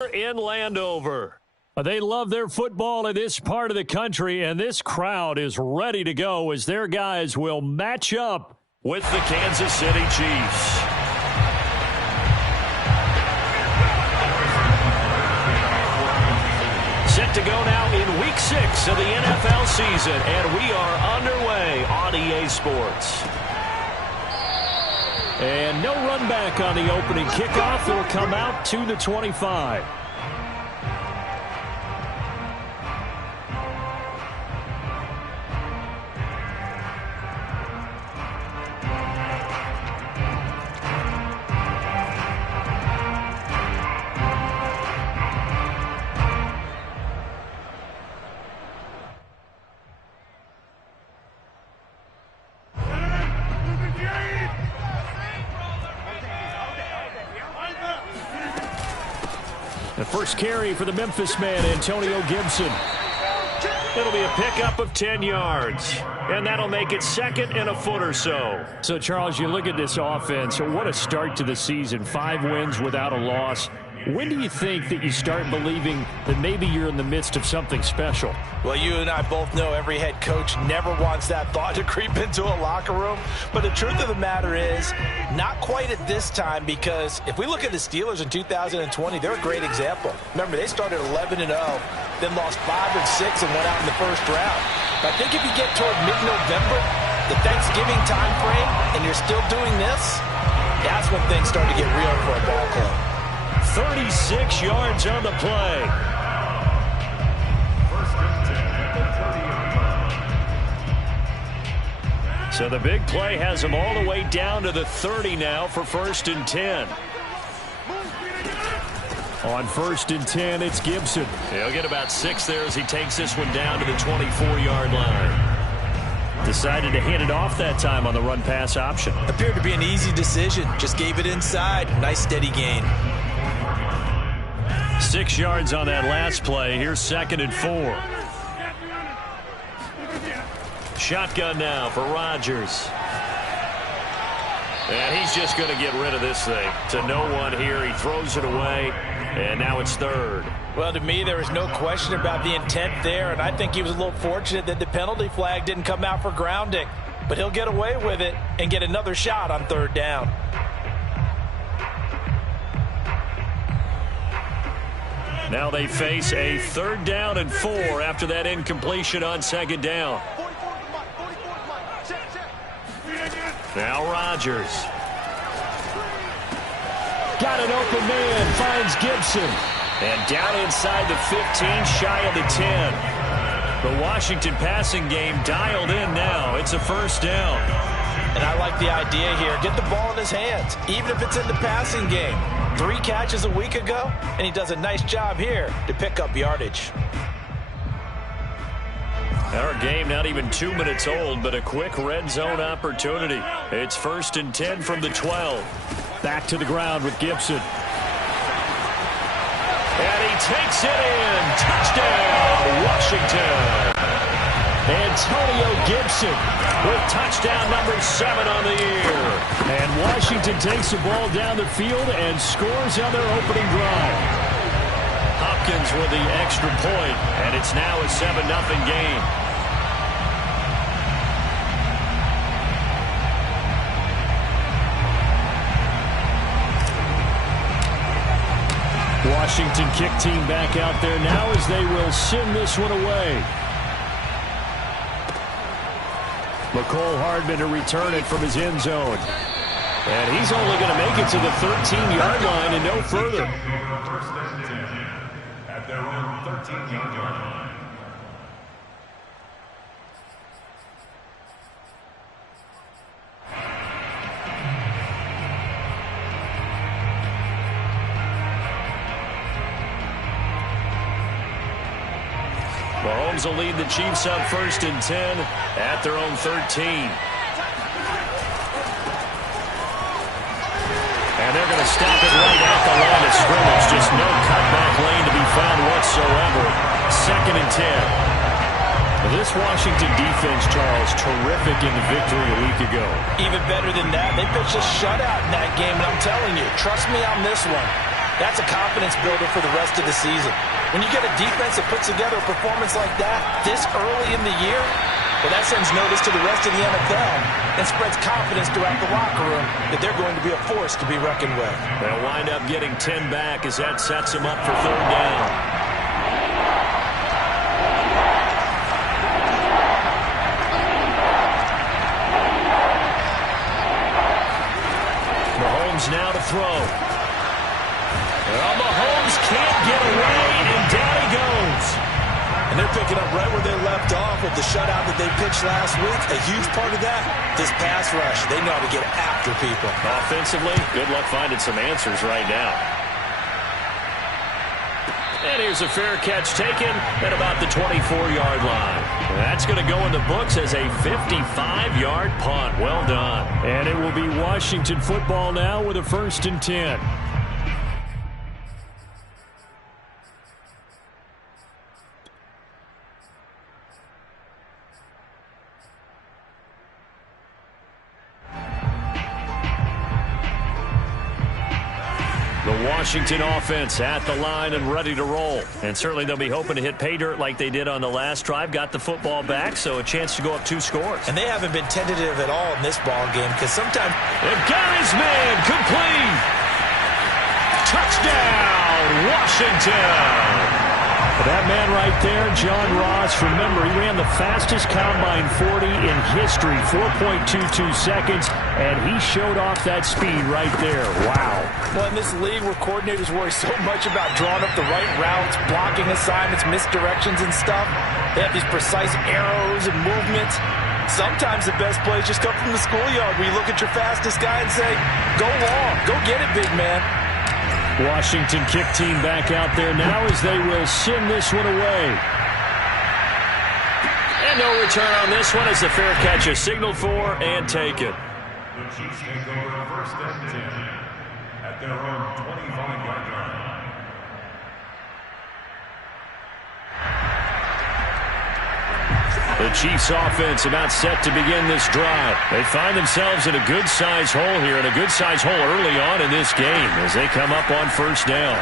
In Landover. They love their football in this part of the country, and this crowd is ready to go as their guys will match up with the Kansas City Chiefs. Set to go now in Week 6 of the NFL season, and we are underway on EA Sports. And no run back on the opening kickoff. It'll come out to the 25. The first carry for the Memphis man, Antonio Gibson. It'll be a pickup of 10 yards, and that'll make it second and a foot or so. So, Charles, you look at this offense, what a start to the season. 5 wins without a loss. When do you think that you start believing that maybe you're in the midst of something special? Well, you and I both know every head coach never wants that thought to creep into a locker room. But the truth of the matter is, not quite at this time, because if we look at the Steelers in 2020, they're a great example. Remember, they started 11-0, then lost 5 and 6 and went out in the first round. But I think if you get toward mid-November, the Thanksgiving time frame, and you're still doing this, that's when things start to get real for a ball club. 36 yards on the play. So the big play has him all the way down to the 30 now for 1st and 10. On 1st and 10, it's Gibson. He'll get about 6 there as he takes this one down to the 24-yard line. Decided to hand it off that time on the run-pass option. Appeared to be an easy decision. Just gave it inside. Nice steady gain. 6 yards on that last play. Here's 2nd and 4. Shotgun now for Rodgers. And he's just going to get rid of this thing. To no one here. He throws it away. And now it's 3rd. Well, to me, there was no question about the intent there. And I think he was a little fortunate that the penalty flag didn't come out for grounding. But he'll get away with it and get another shot on 3rd down. Now they face a 3rd down and 4 after that incompletion on 2nd down. Now Rodgers. Got an open man, finds Gibson. And down inside the 15, shy of the 10. The Washington passing game dialed in now. It's a 1st down. And I like the idea here. Get the ball in his hands, even if it's in the passing game. 3 catches a week ago, and he does a nice job here to pick up yardage. Our game not even 2 minutes old, but a quick red zone opportunity. It's 1st and 10 from the 12. Back to the ground with Gibson. And he takes it in. Touchdown, Washington. Antonio Gibson with touchdown number 7 on the year. And Washington takes the ball down the field and scores on their opening drive. Hopkins with the extra point, and it's now a 7-0 game. Washington kick team back out there now as they will send this one away. McCole Hardman to return it from his end zone. And he's only going to make it to the 13-yard line and no further. At their own 13-yard line. Mahomes will lead the Chiefs up 1st and 10 at their own 13. And they're going to stop it right at the line of scrimmage. Just no cutback lane to be found whatsoever. 2nd and 10. This Washington defense, Charles, terrific in the victory a week ago. Even better than that, they pitched a shutout in that game, and I'm telling you, trust me on this one. That's a confidence builder for the rest of the season. When you get a defense that puts together a performance like that this early in the year, well, that sends notice to the rest of the NFL and spreads confidence throughout the locker room that they're going to be a force to be reckoned with. They'll wind up getting 10 back as that sets them up for third down. Mahomes now to throw. Well, Mahomes can't get away, and down he goes. And they're picking up right where they left off with the shutout that they pitched last week. A huge part of that, this pass rush. They know how to get after people. Offensively, good luck finding some answers right now. And here's a fair catch taken at about the 24-yard line. That's going to go in the books as a 55-yard punt. Well done. And it will be Washington football now with a 1st and 10. Washington offense at the line and ready to roll. And certainly they'll be hoping to hit pay dirt like they did on the last drive. Got the football back, so a chance to go up 2 scores. And they haven't been tentative at all in this ball game because sometimes... They've got his man complete. Touchdown, Washington. That man right there, John Ross, remember, he ran the fastest Combine 40 in history, 4.22 seconds, and he showed off that speed right there. Wow. Well, in this league where coordinators worry so much about drawing up the right routes, blocking assignments, misdirections and stuff, they have these precise arrows and movements. Sometimes the best plays just come from the schoolyard where you look at your fastest guy and say, go long, go get it, big man. Washington kick team back out there now as they will send this one away. And no return on this one as the fair catch is signaled for and taken. The Chiefs take over 1st and 10 at their own 25-yard line. The Chiefs offense about set to begin this drive. They find themselves in a good-sized hole here, and a good-sized hole early on in this game as they come up on 1st down.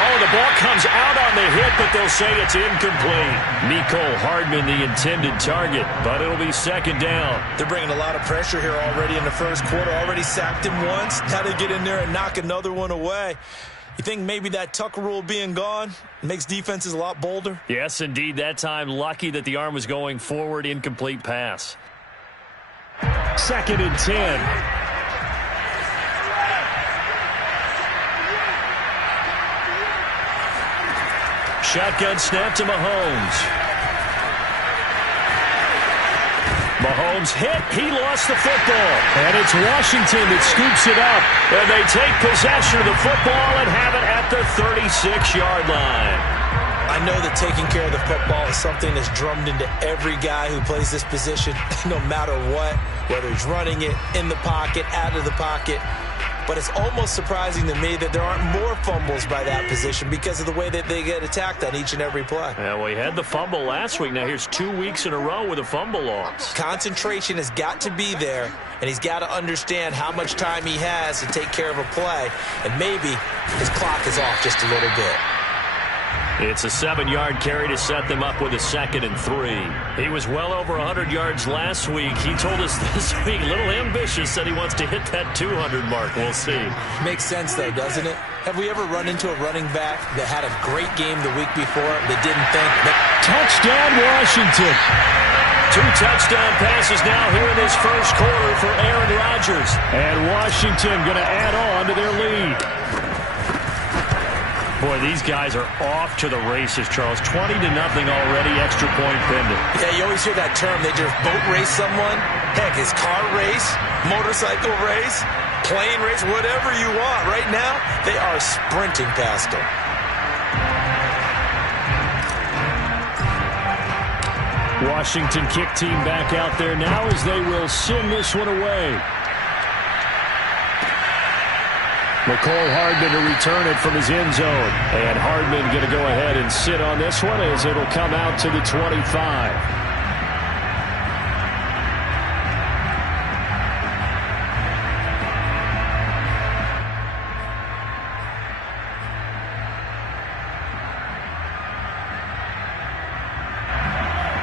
Oh, the ball comes out on the hit, but they'll say it's incomplete. Mecole Hardman, the intended target, but it'll be 2nd down. They're bringing a lot of pressure here already in the 1st quarter. Already sacked him once. Now they get in there and knock another one away. You think maybe that Tucker rule being gone makes defenses a lot bolder? Yes, indeed. That time, lucky that the arm was going forward. Incomplete pass. 2nd and 10. Shotgun snap to Mahomes. Mahomes hit. He lost the football. And it's Washington that scoops it up. And they take possession of the football and have it at the 36-yard line. I know that taking care of the football is something that's drummed into every guy who plays this position, no matter what, whether he's running it, in the pocket, out of the pocket. But it's almost surprising to me that there aren't more fumbles by that position because of the way that they get attacked on each and every play. Yeah, well, he had the fumble last week. Now here's 2 weeks in a row with a fumble loss. Concentration has got to be there, and he's got to understand how much time he has to take care of a play, and maybe his clock is off just a little bit. It's a 7-yard carry to set them up with a 2nd and 3. He was well over 100 yards last week. He told us this week, a little ambitious, said he wants to hit that 200 mark. We'll see. Makes sense, though, doesn't it? Have we ever run into a running back that had a great game the week before that didn't think that... Touchdown, Washington. 2 touchdown passes now here in this 1st quarter for Aaron Rodgers. And Washington going to add on to their lead. Boy, these guys are off to the races, Charles. 20-0 already, extra point pending. Yeah, you always hear that term. They just boat race someone. Heck, it's car race, motorcycle race, plane race, whatever you want. Right now, they are sprinting past them. Washington kick team back out there now as they will send this one away. Mecole Hardman to return it from his end zone. And Hardman going to go ahead and sit on this one as it'll come out to the 25.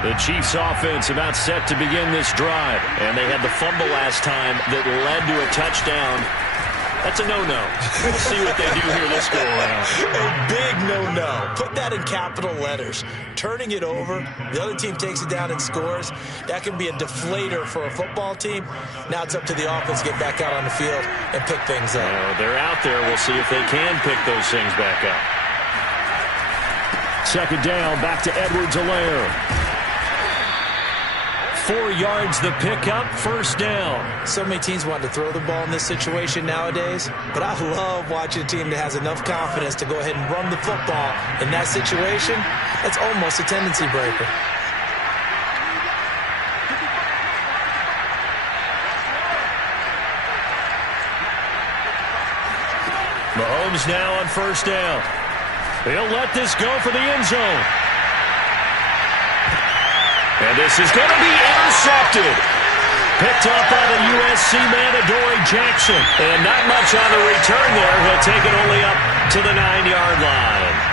The Chiefs offense about set to begin this drive. And they had the fumble last time that led to a touchdown. That's a no-no. We'll see what they do here this go-around. A big no-no. Put that in capital letters. Turning it over, the other team takes it down and scores. That can be a deflator for a football team. Now it's up to the offense to get back out on the field and pick things up. They're out there. We'll see if they can pick those things back up. Second down, back to Edwards-Helaire. 4 yards the pickup, first down. So many teams want to throw the ball in this situation nowadays, but I love watching a team that has enough confidence to go ahead and run the football in that situation. That's almost a tendency breaker. Mahomes now on first down. He'll let this go for the end zone. And this is going to be intercepted. Picked up by the USC man, Adoree Jackson. And not much on the return there. He'll take it only up to the 9-yard line.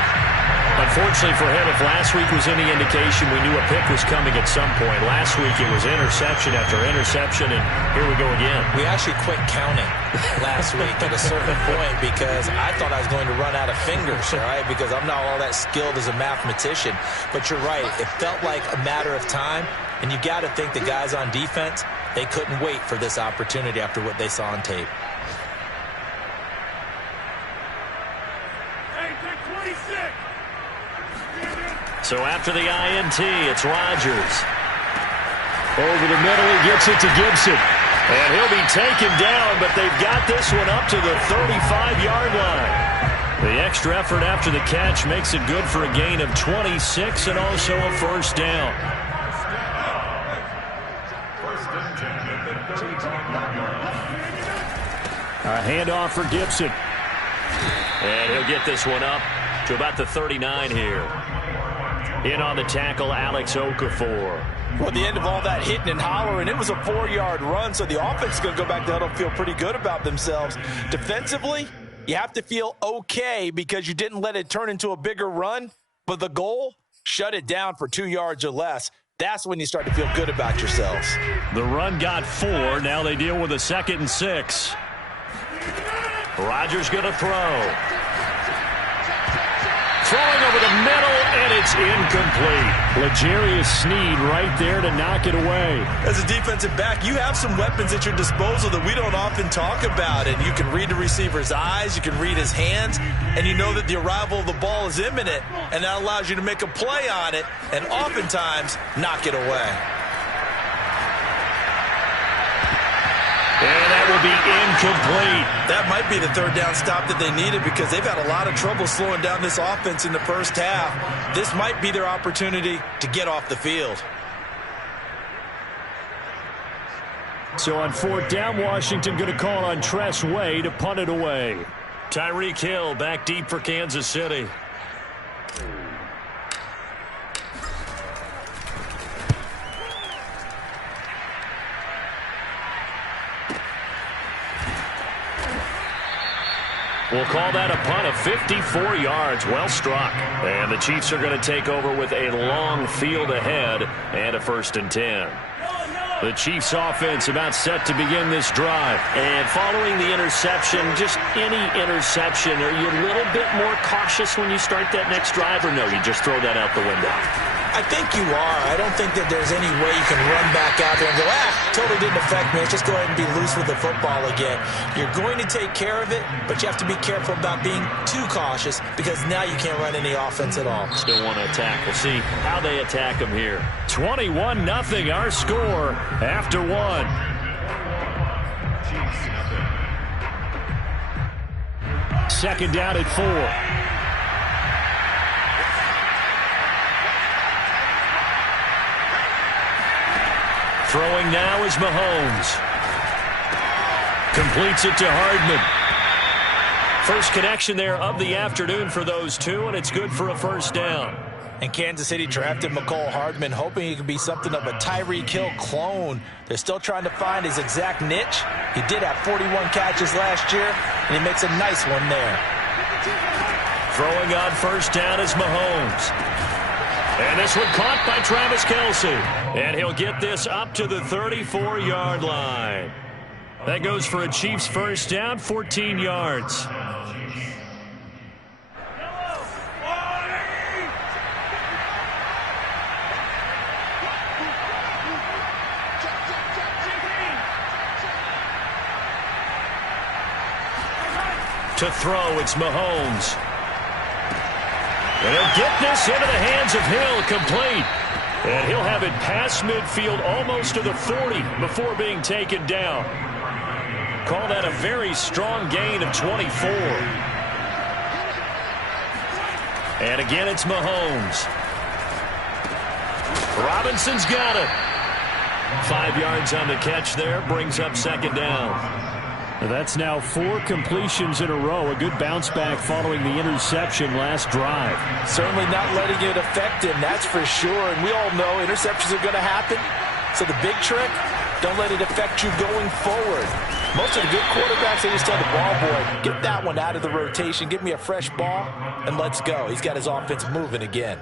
Unfortunately for him, if last week was any indication, we knew a pick was coming at some point. Last week it was interception after interception, and here we go again. We actually quit counting last week at a certain point because I thought I was going to run out of fingers, all right, because I'm not all that skilled as a mathematician. But you're right. It felt like a matter of time, and you got to think the guys on defense, they couldn't wait for this opportunity after what they saw on tape. So after the INT, it's Rodgers. Over the middle, he gets it to Gibson. And he'll be taken down, but they've got this one up to the 35-yard line. The extra effort after the catch makes it good for a gain of 26 and also a first down. A handoff for Gibson. And he'll get this one up to about the 39 here. In on the tackle, Alex Okafor. Well, the end of all that hitting and hollering, it was a 4-yard run, so the offense is going to go back to huddle and feel pretty good about themselves. Defensively, you have to feel okay because you didn't let it turn into a bigger run, but the goal, shut it down for 2 yards or less. That's when you start to feel good about yourselves. The run got 4. Now they deal with a 2nd and 6. Rodgers going to throw. Throwing over the middle, and it's incomplete. L'Jarius Sneed right there to knock it away. As a defensive back, you have some weapons at your disposal that we don't often talk about. And you can read the receiver's eyes, you can read his hands, and you know that the arrival of the ball is imminent, and that allows you to make a play on it and oftentimes knock it away. And that will be incomplete. That might be the third down stop that they needed because they've had a lot of trouble slowing down this offense in the first half. This might be their opportunity to get off the field. So on 4th down, Washington going to call on Tress Way to punt it away. Tyreek Hill back deep for Kansas City. We'll call that a punt of 54 yards. Well struck. And the Chiefs are going to take over with a long field ahead and a 1st and 10. The Chiefs offense about set to begin this drive. And following the interception, just any interception, are you a little bit more cautious when you start that next drive, or no, you just throw that out the window? I think you are. I don't think that there's any way you can run back out there and go, totally didn't affect me. Let's just go ahead and be loose with the football again. You're going to take care of it, but you have to be careful about being too cautious because now you can't run any offense at all. Still want to attack. We'll see how they attack them here. 21-0 our score after 1. Second down at 4. Throwing now is Mahomes. Completes it to Hardman. First connection there of the afternoon for those two, and it's good for a 1st down. And Kansas City drafted McCole Hardman, hoping he could be something of a Tyreek Hill clone. They're still trying to find his exact niche. He did have 41 catches last year, and he makes a nice one there. Throwing on 1st down is Mahomes. And this one caught by Travis Kelce. And he'll get this up to the 34-yard line. That goes for a Chiefs first down, 14 yards. To throw, it's Mahomes. And he'll get this into the hands of Hill, complete. And he'll have it past midfield almost to the 40 before being taken down. Call that a very strong gain of 24. And again, it's Mahomes. Robinson's got it. 5 yards on the catch there, brings up second down. That's now 4 completions in a row. A good bounce back following the interception last drive. Certainly not letting it affect him, that's for sure. And we all know interceptions are going to happen. So the big trick, don't let it affect you going forward. Most of the good quarterbacks, they just tell the ball boy, get that one out of the rotation, give me a fresh ball, and let's go. He's got his offense moving again.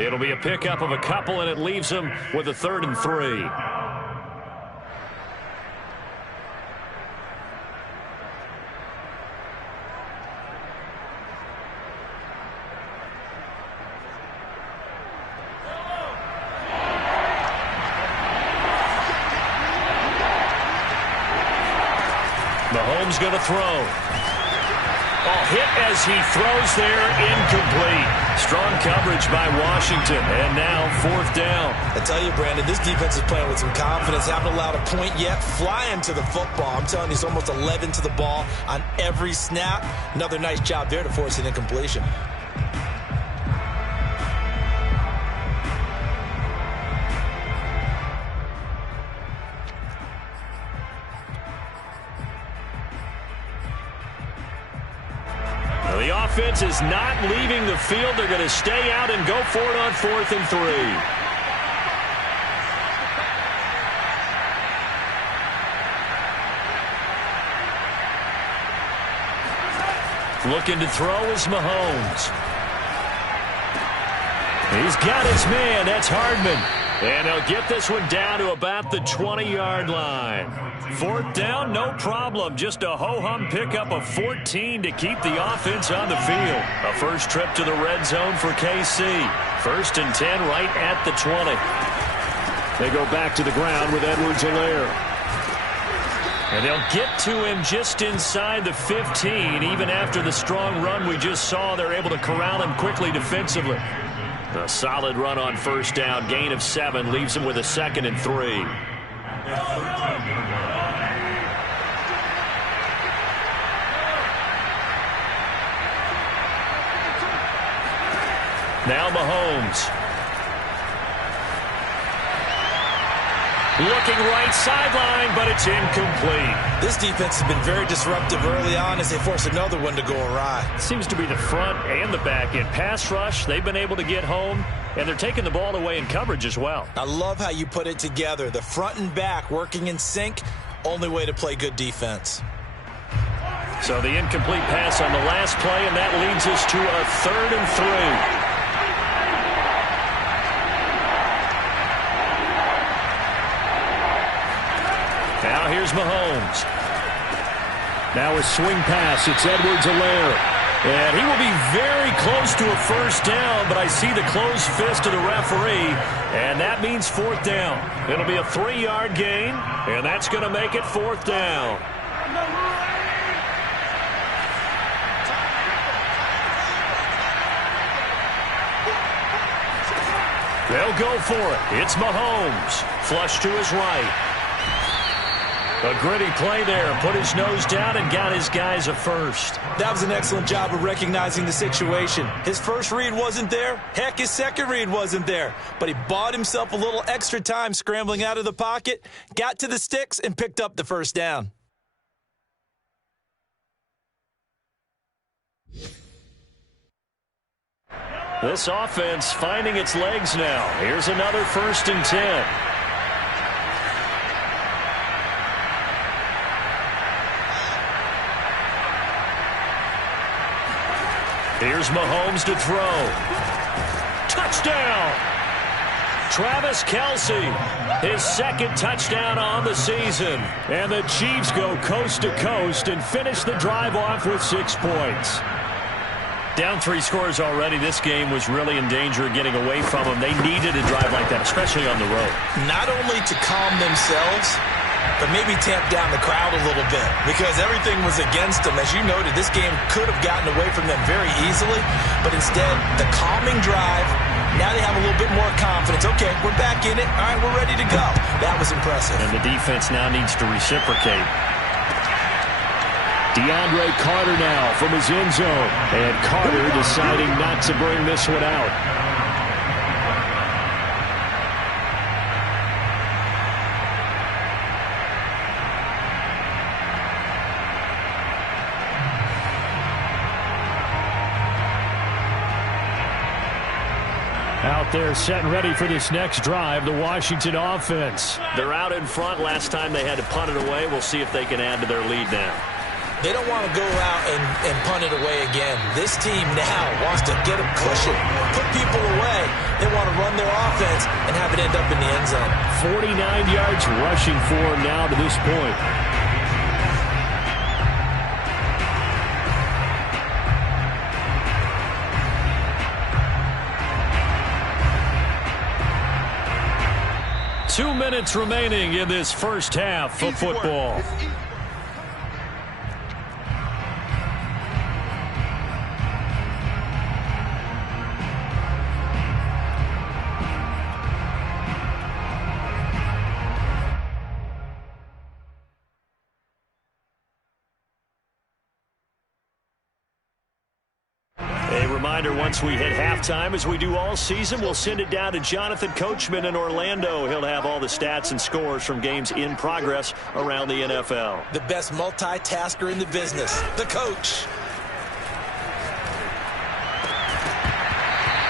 It'll be a pickup of a couple, and it leaves him with a 3rd and 3. Mahomes going to throw. Hit as he throws there, incomplete. Strong coverage by Washington, and now 4th down. I tell you, Brandon, this defense is playing with some confidence. Haven't allowed a point yet. Flying to the football. I'm telling you, it's almost 11 to the ball on every snap. Another nice job there to force an incompletion. The offense is not leaving the field. They're going to stay out and go for it on 4th and 3. Looking to throw is Mahomes. He's got his man. That's Hardman. And they'll get this one down to about the 20-yard line. 4th down, no problem. Just a ho-hum pickup of 14 to keep the offense on the field. A first trip to the red zone for KC. 1st and 10 right at the 20. They go back to the ground with Edwards-Helaire. And they'll get to him just inside the 15. Even after the strong run we just saw, they're able to corral him quickly defensively. A solid run on 1st down. Gain of 7 leaves him with a 2nd and 3. Now Mahomes. Looking right sideline, but it's incomplete. This defense has been very disruptive early on as they force another one to go awry. Seems to be the front and the back end. Pass rush, they've been able to get home, and they're taking the ball away in coverage as well. I love how you put it together. The front and back working in sync, only way to play good defense. So the incomplete pass on the last play, and that leads us to a 3rd and 3. Now here's Mahomes. Now a swing pass. It's Edwards-Helaire. And he will be very close to a first down, but I see the closed fist of the referee, and that means 4th down. It'll be a 3-yard gain, and that's going to make it 4th down. They'll go for it. It's Mahomes. Flush to his right. A gritty play there. Put his nose down and got his guys a first. That was an excellent job of recognizing the situation. His first read wasn't there. Heck, his second read wasn't there. But he bought himself a little extra time scrambling out of the pocket, got to the sticks, and picked up the first down. This offense finding its legs now. Here's another 1st and 10. Here's Mahomes to throw. Touchdown! Travis Kelce, his second touchdown on the season. And the Chiefs go coast to coast and finish the drive off with 6 points. Down 3 scores already. This game was really in danger of getting away from them. They needed a drive like that, especially on the road. Not only to calm themselves, but maybe tamp down the crowd a little bit because everything was against them. As you noted, this game could have gotten away from them very easily, but instead, the calming drive, now they have a little bit more confidence. Okay, we're back in it. All right, we're ready to go. That was impressive. And the defense now needs to reciprocate. DeAndre Carter now from his end zone. And Carter deciding not to bring this one out. Out there set and ready for this next drive, the Washington offense. They're out in front. Last time they had to punt it away. We'll see if they can add to their lead now. They don't want to go out and punt it away again. This team now wants to get a cushion, put people away. They want to run their offense and have it end up in the end zone. 49 yards rushing for him now to this point. Two minutes remaining in this first half of football. Once we hit halftime, as we do all season, we'll send it down to Jonathan Coachman in Orlando. He'll have all the stats and scores from games in progress around the NFL. The best multitasker in the business, the coach.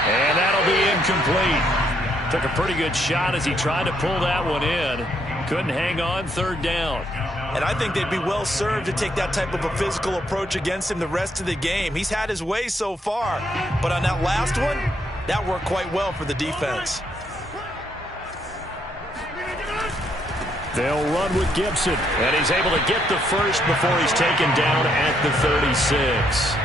And that'll be incomplete. Took a pretty good shot as he tried to pull that one in. Couldn't hang on, third down. And I think they'd be well served to take that type of a physical approach against him the rest of the game. He's had his way so far, but on that last one, that worked quite well for the defense. They'll run with Gibson, and he's able to get the first before he's taken down at the 36.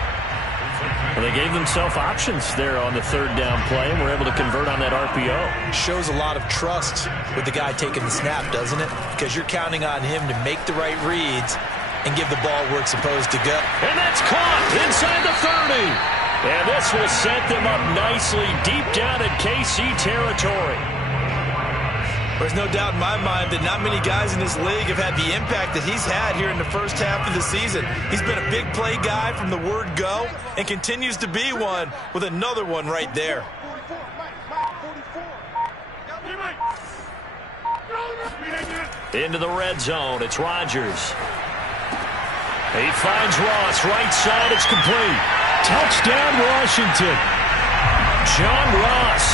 Well, they gave themselves options there on the third down play, and were able to convert on that RPO. Shows a lot of trust with the guy taking the snap, doesn't it? Because you're counting on him to make the right reads and give the ball where it's supposed to go. And that's caught inside the 30. And this will set them up nicely deep down in KC territory. There's no doubt in my mind that not many guys in this league have had the impact that he's had here in the first half of the season. He's been a big play guy from the word go and continues to be one with another one right there. Into the red zone, it's Rodgers. He finds Ross, right side, it's complete. Touchdown, Washington. John Ross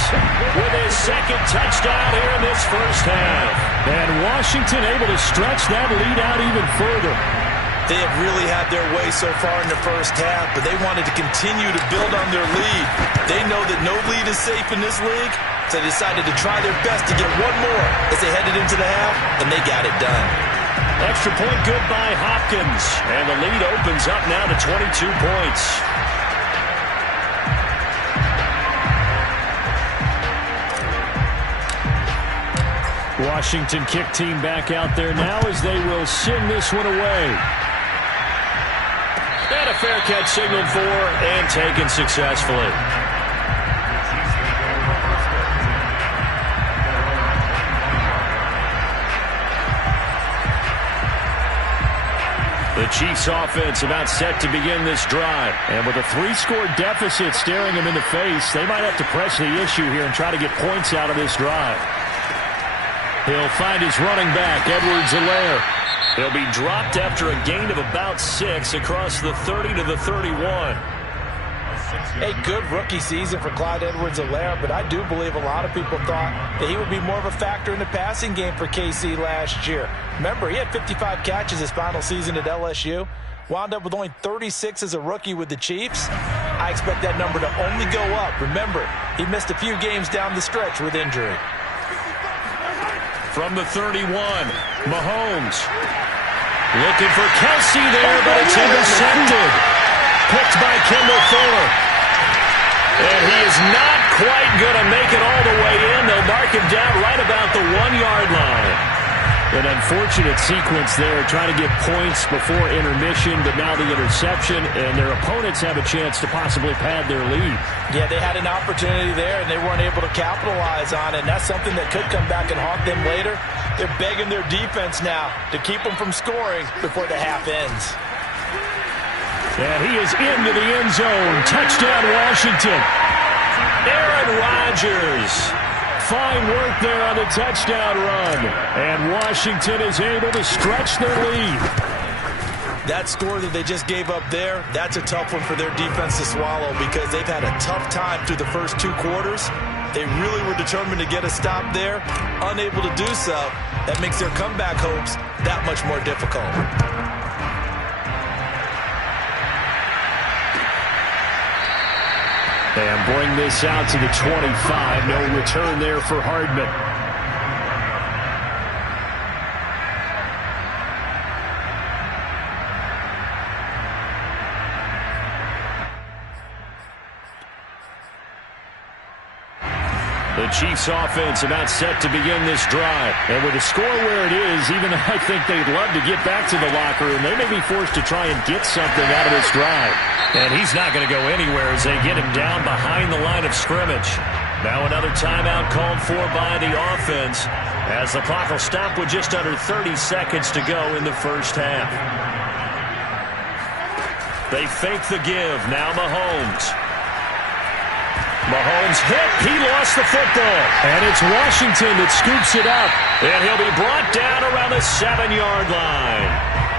with his second touchdown here in this first half. And Washington able to stretch that lead out even further. They have really had their way so far in the first half, but they wanted to continue to build on their lead. They know that no lead is safe in this league, so they decided to try their best to get one more as they headed into the half, and they got it done. Extra point good by Hopkins, and the lead opens up now to 22 points. Washington kick team back out there now as they will send this one away. And a fair catch signaled for and taken successfully. The Chiefs offense about set to begin this drive. And with a 3-score deficit staring them in the face, they might have to press the issue here and try to get points out of this drive. He'll find his running back, Edwards-Helaire. He'll be dropped after a gain of about 6 across the 30 to the 31. A good rookie season for Clyde Edwards-Helaire, but I do believe a lot of people thought that he would be more of a factor in the passing game for KC last year. Remember, he had 55 catches his final season at LSU, wound up with only 36 as a rookie with the Chiefs. I expect that number to only go up. Remember, he missed a few games down the stretch with injury. From the 31, Mahomes. Looking for Kelsey there, but it's intercepted. Picked by Kendall Fuller. And he is not quite going to make it all the way in. They'll mark him down right about the 1-yard line. An unfortunate sequence there, trying to get points before intermission, but now the interception, and their opponents have a chance to possibly pad their lead. Yeah, they had an opportunity there, and they weren't able to capitalize on it, and that's something that could come back and haunt them later. They're begging their defense now to keep them from scoring before the half ends. And he is into the end zone. Touchdown, Washington. Aaron Rodgers. Fine work there on the touchdown run. And Washington is able to stretch their lead. That score that they just gave up there, that's a tough one for their defense to swallow because they've had a tough time through the first 2 quarters. They really were determined to get a stop there. Unable to do so, that makes their comeback hopes that much more difficult. And bring this out to the 25. No return there for Hardman. The Chiefs offense about set to begin this drive. And with the score where it is, even though I think they'd love to get back to the locker room, they may be forced to try and get something out of this drive. And he's not going to go anywhere as they get him down behind the line of scrimmage. Now another timeout called for by the offense as the clock will stop with just under 30 seconds to go in the first half. They fake the give. Now Mahomes. Mahomes hit. He lost the football. And it's Washington that scoops it up. And he'll be brought down around the 7-yard line.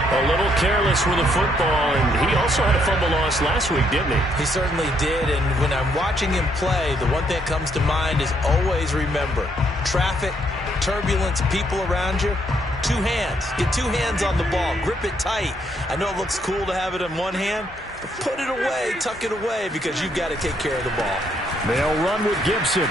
A little careless with the football, and he also had a fumble loss last week, didn't he? He certainly did, and when I'm watching him play, the one thing that comes to mind is always remember, traffic, turbulence, people around you, 2 hands. Get 2 hands on the ball. Grip it tight. I know it looks cool to have it in one hand, but put it away, tuck it away, because you've got to take care of the ball. They'll run with Gibson.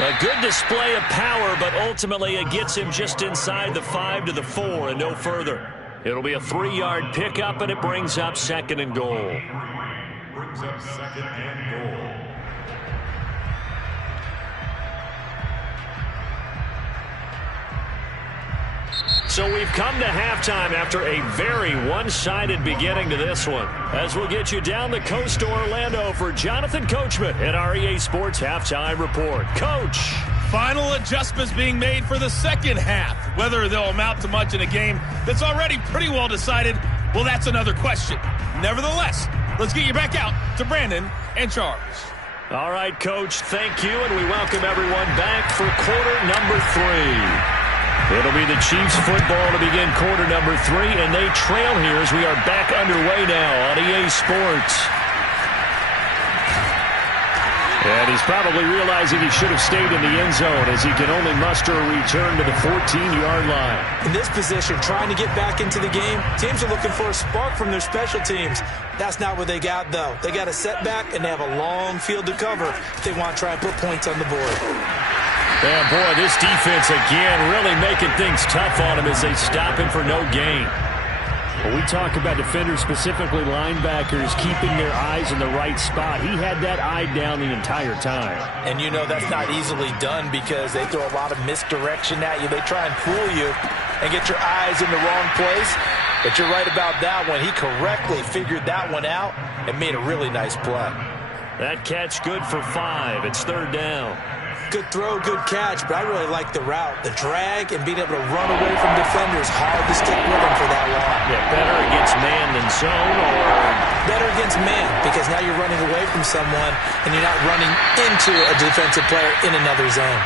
A good display of power, but ultimately it gets him just inside the 5 to the 4 and no further. It'll be a 3-yard pickup, and it brings up 2nd and goal. Brings up 2nd and goal. So we've come to halftime after a very one-sided beginning to this one. As we'll get you down the coast to Orlando for Jonathan Coachman at our EA Sports Halftime Report. Coach. Final adjustments being made for the second half. Whether they'll amount to much in a game that's already pretty well decided, well, that's another question. Nevertheless, let's get you back out to Brandon and Charles. All right, Coach, thank you, and we welcome everyone back for quarter number 3. It'll be the Chiefs football to begin quarter number 3, and they trail here as we are back underway now on EA Sports. And he's probably realizing he should have stayed in the end zone as he can only muster a return to the 14-yard line. In this position, trying to get back into the game, teams are looking for a spark from their special teams. That's not what they got, though. They got a setback, and they have a long field to cover if they want to try and put points on the board. And, boy, this defense, again, really making things tough on him as they stop him for no gain. When we talk about defenders, specifically linebackers, keeping their eyes in the right spot, he had that eye down the entire time. And you know that's not easily done because they throw a lot of misdirection at you. They try and fool you and get your eyes in the wrong place. But you're right about that one. He correctly figured that one out and made a really nice play. That catch good for 5. It's 3rd down. Good throw, good catch, but I really like the route. The drag and being able to run away from defenders. Hard to stick with them for that long. Yeah, better against man than zone, or better against man because now you're running away from someone and you're not running into a defensive player in another zone.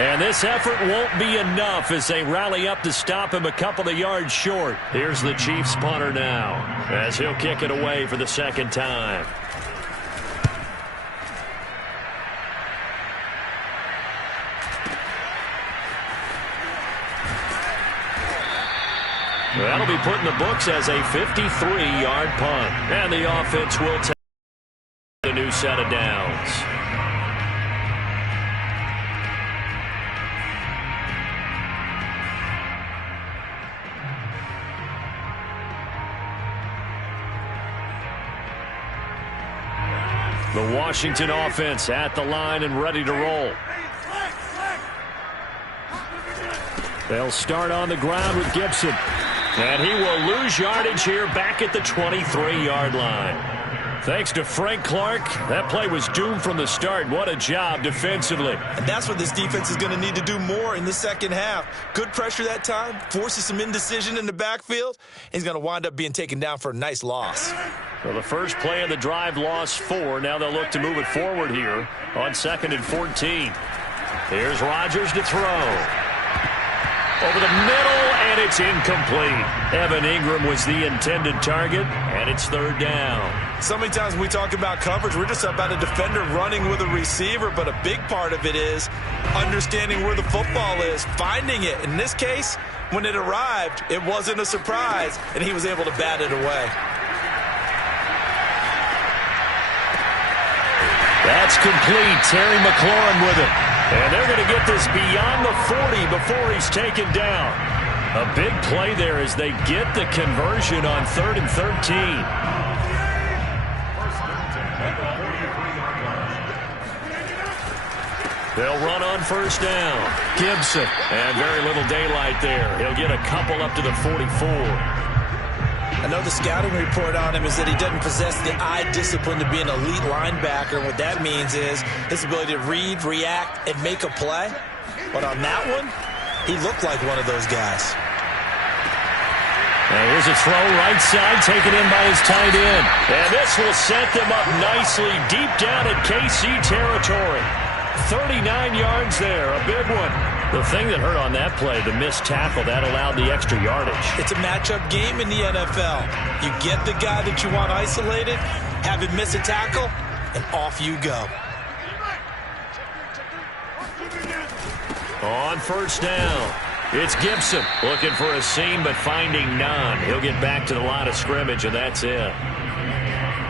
And this effort won't be enough as they rally up to stop him a couple of yards short. Here's the Chiefs punter now as he'll kick it away for the 2nd time. That'll be put in the books as a 53-yard punt. And the offense will take a new set of downs. The Washington offense at the line and ready to roll. They'll start on the ground with Gibson. And he will lose yardage here back at the 23-yard line. Thanks to Frank Clark, that play was doomed from the start. What a job defensively. And that's what this defense is going to need to do more in the second half. Good pressure that time, forces some indecision in the backfield. He's going to wind up being taken down for a nice loss. Well, the first play of the drive lost 4. Now they'll look to move it forward here on 2nd and 14. Here's Rodgers to throw. Over the middle, and it's incomplete. Evan Ingram was the intended target, and it's 3rd down. So many times when we talk about coverage, we're just about a defender running with a receiver, but a big part of it is understanding where the football is, finding it. In this case, when it arrived, it wasn't a surprise, and he was able to bat it away. That's complete. Terry McLaurin with it. And they're going to get this beyond the 40 before he's taken down. A big play there as they get the conversion on 3rd and 13. They'll run on 1st down. Gibson. And very little daylight there. He'll get a couple up to the 44. I know the scouting report on him is that he doesn't possess the eye discipline to be an elite linebacker. And what that means is his ability to read, react, and make a play. But on that one, he looked like one of those guys. And here's a throw right side taken in by his tight end. And this will set them up nicely deep down in KC territory. 39 yards there, a big one. The thing that hurt on that play, the missed tackle, that allowed the extra yardage. It's a matchup game in the NFL. You get the guy that you want isolated, have him miss a tackle, and off you go. On 1st down, it's Gibson looking for a seam but finding none. He'll get back to the line of scrimmage, and that's it.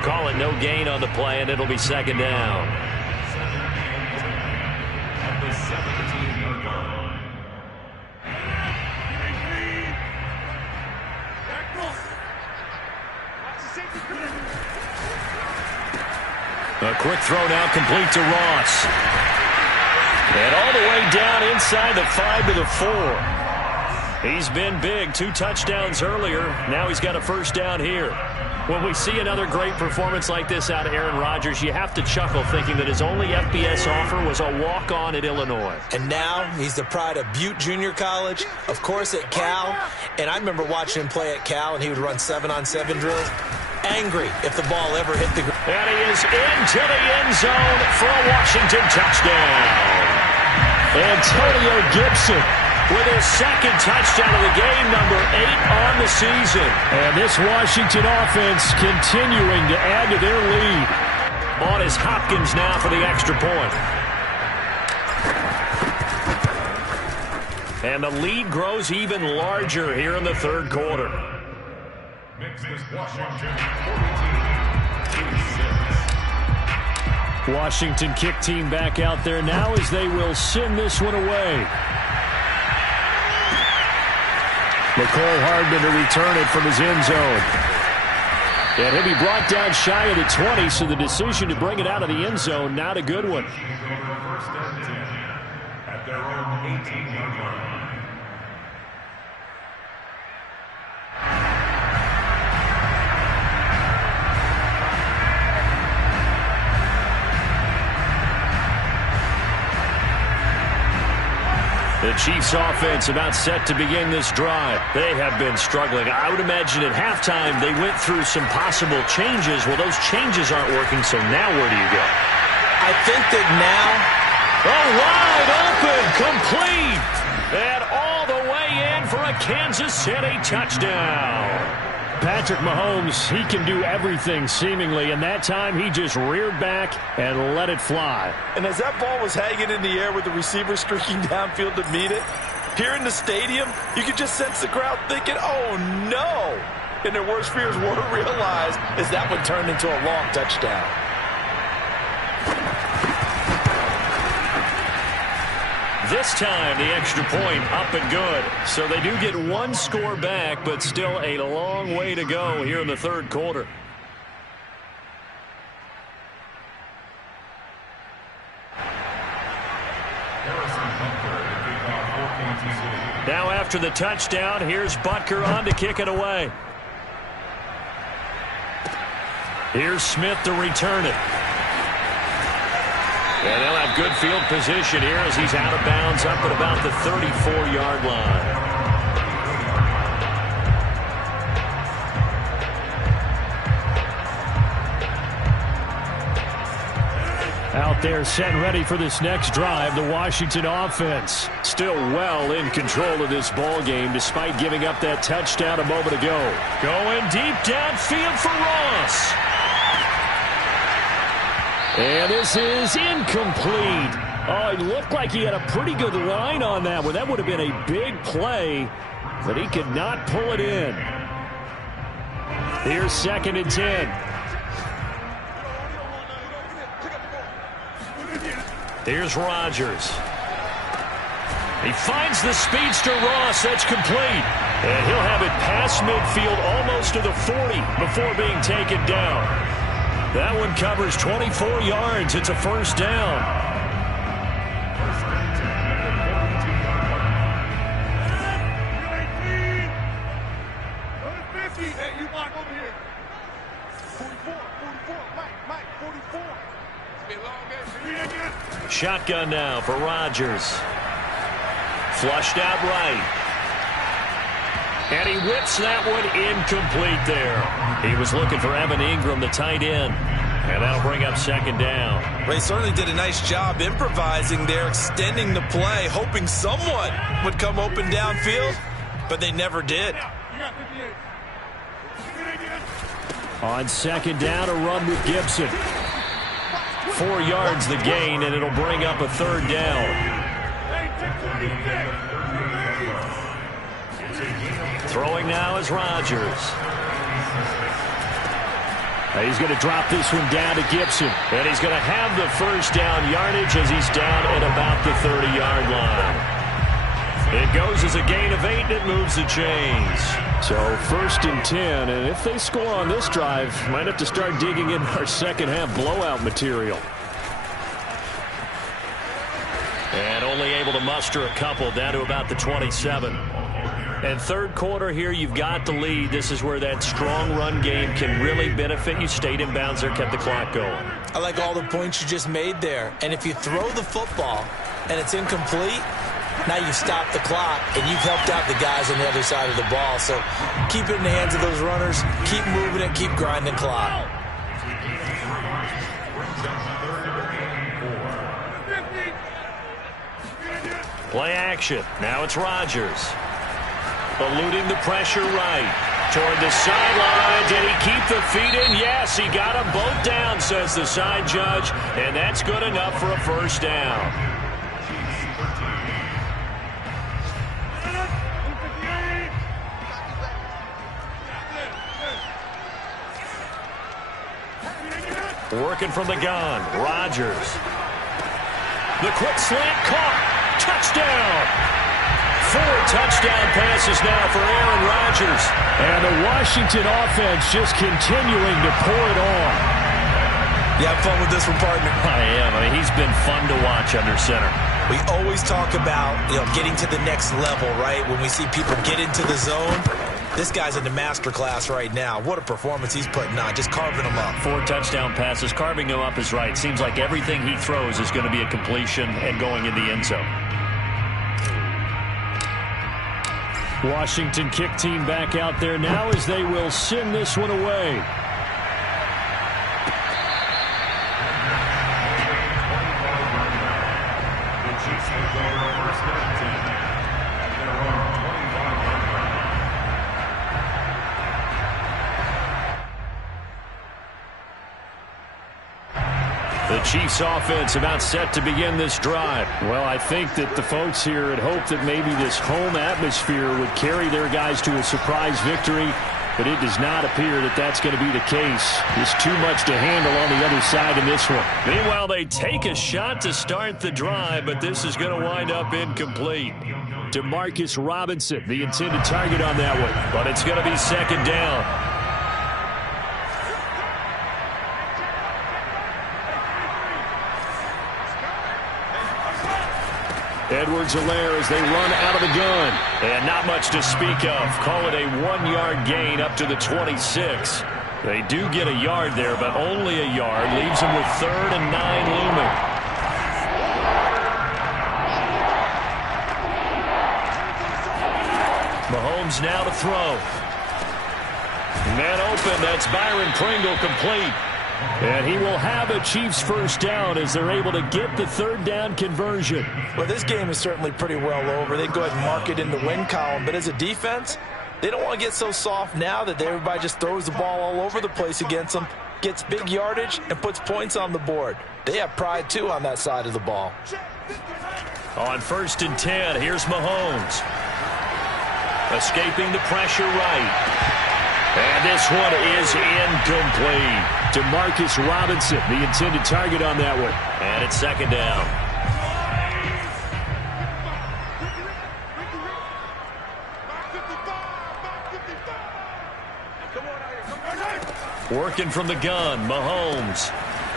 Call it no gain on the play, and it'll be 2nd down. A quick throw now complete to Ross. And all the way down inside the 5 to the 4. He's been big. 2 touchdowns earlier. Now he's got a 1st down here. When we see another great performance like this out of Aaron Rodgers, you have to chuckle thinking that his only FBS offer was a walk-on at Illinois. And now he's the pride of Butte Junior College, of course at Cal. And I remember watching him play at Cal, and he would run 7-on-7 drills. Angry if the ball ever hit the ground. And he is into the end zone for a Washington touchdown. Antonio Gibson with his 2nd touchdown of the game, number 8 on the season. And this Washington offense continuing to add to their lead. On is Hopkins now for the extra point. And the lead grows even larger here in the 3rd quarter. Makes this Washington 42-6. Washington kick team back out there now as they will send this one away. McCole Hardman to return it from his end zone. And he'll be brought down shy of the 20, so the decision to bring it out of the end zone, not a good one. First and 10 at their own 18-yard line. The Chiefs offense about set to begin this drive. They have been struggling. I would imagine at halftime they went through some possible changes. Well, those changes aren't working, so now where do you go? I think that now... wide open, complete, and all the way in for a Kansas City touchdown. Patrick Mahomes, he can do everything seemingly, and that time he just reared back and let it fly. And as that ball was hanging in the air with the receiver streaking downfield to meet it, here in the stadium, you could just sense the crowd thinking, oh no! And their worst fears were realized as that one turned into a long touchdown. This time, the extra point up and good. So they do get one score back, but still a long way to go here in the 3rd quarter. Now after the touchdown, here's Butker on to kick it away. Here's Smith to return it. And they'll have good field position here as he's out of bounds up at about the 34-yard line. Out there set and ready for this next drive, the Washington offense. Still well in control of this ball game despite giving up that touchdown a moment ago. Going deep downfield for Ross. And this is incomplete. Oh, it looked like he had a pretty good line on that one. That would have been a big play, but he could not pull it in. Here's 2nd and 10. Here's Rodgers. He finds the speedster Ross. That's complete. And he'll have it past midfield almost to the 40 before being taken down. That one covers 24 yards. It's a first down. Shotgun now for Rodgers. Flushed out right. And he whips that one incomplete there. He was looking for Evan Ingram, the tight end. And that'll bring up 2nd down. Well, he certainly did a nice job improvising there, extending the play, hoping someone would come open downfield, but they never did. On 2nd down, a run with Gibson. 4 yards the gain, and it'll bring up a 3rd down. Throwing now is Rodgers. He's going to drop this one down to Gibson. And he's going to have the first down yardage as he's down at about the 30-yard line. It goes as a gain of 8, and it moves the chains. So 1st and 10, and if they score on this drive, might have to start digging in our second-half blowout material. And only able to muster a couple down to about the 27. And 3rd quarter here, you've got the lead. This is where that strong run game can really benefit you. Stayed in bounds there, kept the clock going. I like all the points you just made there. And if you throw the football and it's incomplete, now you've stopped the clock and you've helped out the guys on the other side of the ball. So keep it in the hands of those runners. Keep moving it. Keep grinding clock. Play action. Now it's Rodgers. Eluding the pressure right. Toward the sideline. Did he keep the feet in? Yes, he got them both down, says the side judge. And that's good enough for a first down. Working from the gun. Rodgers. The quick slant caught. Touchdown. 4 touchdown passes now for Aaron Rodgers. And the Washington offense just continuing to pour it on. You have fun with this one, partner? I am. I mean, he's been fun to watch under center. We always talk about, getting to the next level, right? When we see people get into the zone, this guy's in the master class right now. What a performance he's putting on, just carving them up. 4 touchdown passes. Carving them up is right. Seems like everything he throws is going to be a completion and going in the end zone. Washington kick team back out there now as they will send this one away. The Chiefs take over 1st and 10 at their own 25-yard line. The Chiefs offense about set to begin this drive. Well, I think that the folks here had hoped that maybe this home atmosphere would carry their guys to a surprise victory, but it does not appear that that's going to be the case. There's too much to handle on the other side in this one. Meanwhile, they take a shot to start the drive, but this is going to wind up incomplete. Demarcus Robinson, the intended target on that one, but it's going to be 2nd down. Edwards-Helaire as they run out of the gun. And not much to speak of. Call it a 1-yard gain up to the 26. They do get a yard there, but only a yard. Leaves them with 3rd and 9 looming. Mahomes now to throw. Man open. That's Byron Pringle complete. And he will have a Chiefs first down as they're able to get the 3rd down conversion. Well, this game is certainly pretty well over. They go ahead and mark it in the win column. But as a defense, they don't want to get so soft now that everybody just throws the ball all over the place against them, gets big yardage, and puts points on the board. They have pride, too, on that side of the ball. On 1st and 10, here's Mahomes. Escaping the pressure right. And this one is incomplete. Demarcus Robinson, the intended target on that one. And it's 2nd down. Working from the gun, Mahomes.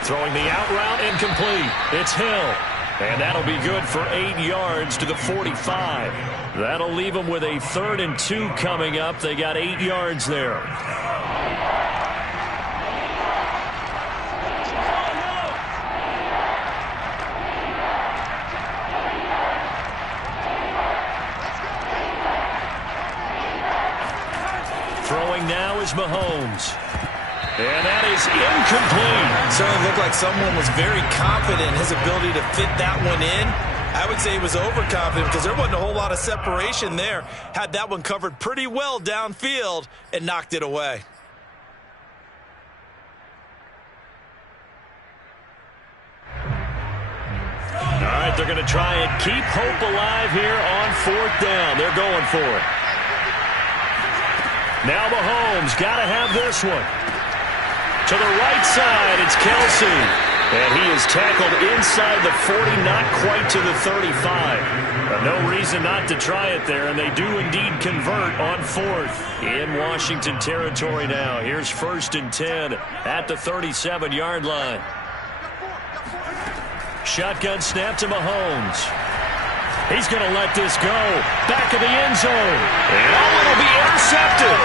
Throwing the out route, incomplete. It's Hill. And that'll be good for 8 yards to the 45. That'll leave them with a 3rd and 2 coming up. They got 8 yards there. Throwing now is Mahomes. And that is incomplete. Certainly looked like someone was very confident in his ability to fit that one in. I would say he was overconfident because there wasn't a whole lot of separation there. Had that one covered pretty well downfield and knocked it away. All right, they're going to try and keep hope alive here on 4th down. They're going for it. Now Mahomes got to have this one. To the right side, it's Kelsey. And he is tackled inside the 40, not quite to the 35. But no reason not to try it there, and they do indeed convert on 4th. In Washington territory now. Here's 1st and 10 at the 37-yard line. Shotgun snap to Mahomes. He's going to let this go. Back of the end zone. And it'll be intercepted.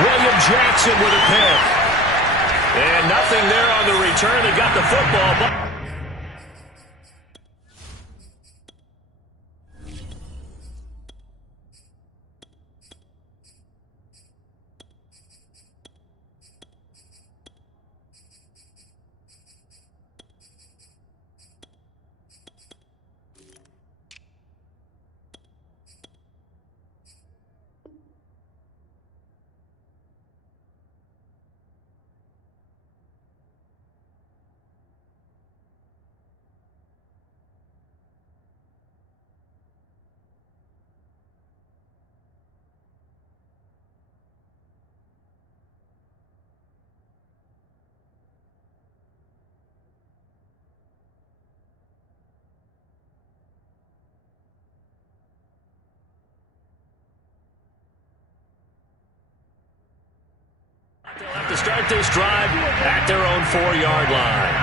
William Jackson with a pick. And nothing there on the return. They got the football. But they'll have to start this drive at their own 4-yard line.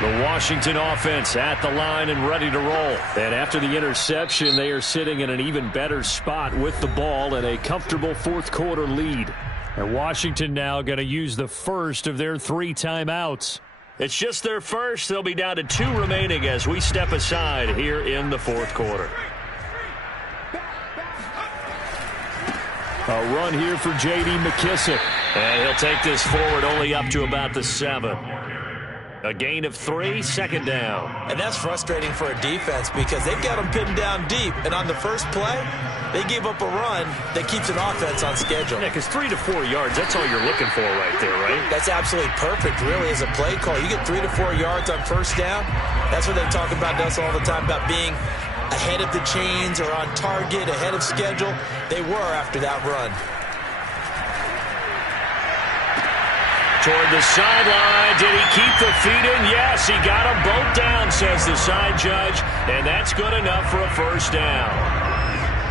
The Washington offense at the line and ready to roll. And after the interception, they are sitting in an even better spot with the ball and a comfortable 4th quarter lead. And Washington now going to use the first of their 3 timeouts. It's just their first. They'll be down to 2 remaining as we step aside here in the 4th quarter. A run here for J.D. McKissic. And he'll take this forward only up to about the 7. A gain of 3, 2nd down. And that's frustrating for a defense because they've got them pinned down deep. And on the first play, they gave up a run that keeps an offense on schedule. Yeah, because 3 to 4 yards, that's all you're looking for right there, right? That's absolutely perfect, really, as a play call. You get 3 to 4 yards on first down. That's what they talk about to us all the time, about being ahead of the chains or on target, ahead of schedule. They were after that run. Toward the sideline. Did he keep the feet in? Yes, he got them both down, says the side judge. And that's good enough for a first down.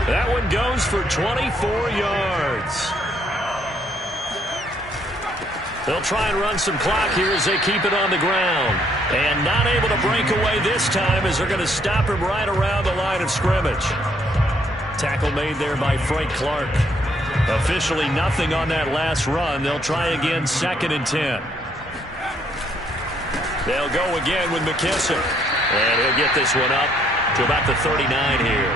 That one goes for 24 yards. They'll try and run some clock here as they keep it on the ground. And not able to break away this time as they're going to stop him right around the line of scrimmage. Tackle made there by Frank Clark. Officially nothing on that last run. They'll try again, 2nd and 10. They'll go again with McKissick. And he'll get this one up to about the 39 here.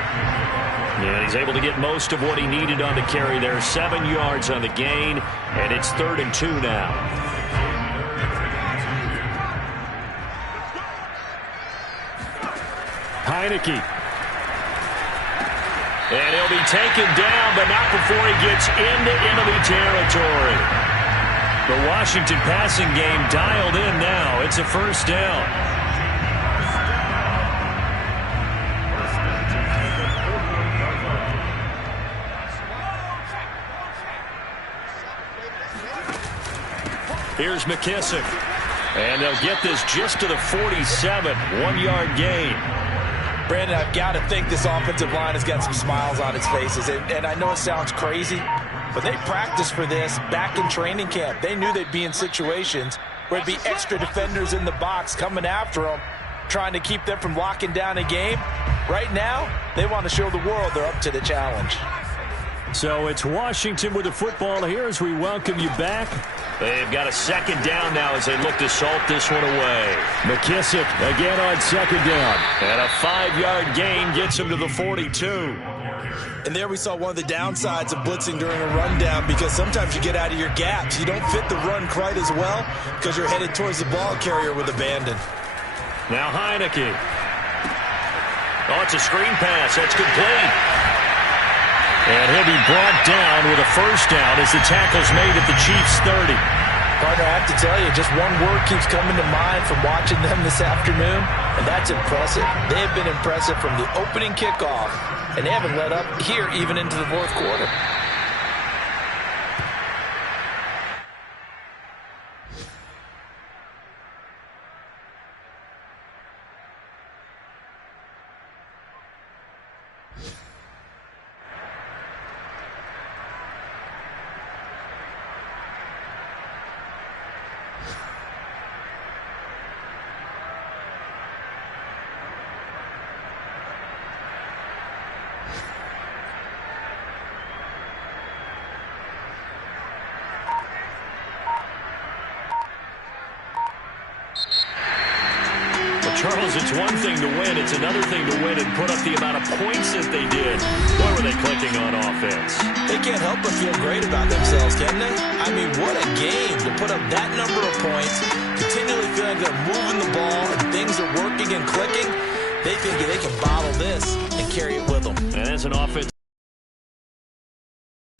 And he's able to get most of what he needed on the carry there. 7 yards on the gain, and it's 3rd and 2 now. Heineke. And he'll be taken down, but not before he gets into enemy territory. The Washington passing game dialed in now. It's a 1st down. Here's McKissick. And they'll get this just to the 47. 1-yard gain. Brandon, I've got to think this offensive line has got some smiles on its faces. And I know it sounds crazy, but they practiced for this back in training camp. They knew they'd be in situations where there'd be extra defenders in the box coming after them, trying to keep them from locking down a game. Right now, they want to show the world they're up to the challenge. So it's Washington with the football here as we welcome you back. They've got a 2nd down now as they look to salt this one away. McKissick again on 2nd down. And a 5-yard gain gets him to the 42. And there we saw one of the downsides of blitzing during a rundown, because sometimes you get out of your gaps. You don't fit the run quite as well because you're headed towards the ball carrier with abandon. Now Heineke. Oh, it's a screen pass. That's complete. And he'll be brought down with a 1st down as the tackle's made at the Chiefs' 30. Partner, I have to tell you, just one word keeps coming to mind from watching them this afternoon, and that's impressive. They have been impressive from the opening kickoff, and they haven't let up here even into the 4th quarter. Charles, it's one thing to win. It's another thing to win and put up the amount of points that they did. Boy, were they clicking on offense. They can't help but feel great about themselves, can they? I mean, what a game to put up that number of points, continually feeling like they're moving the ball and things are working and clicking. They think they can bottle this and carry it with them. And as an offensive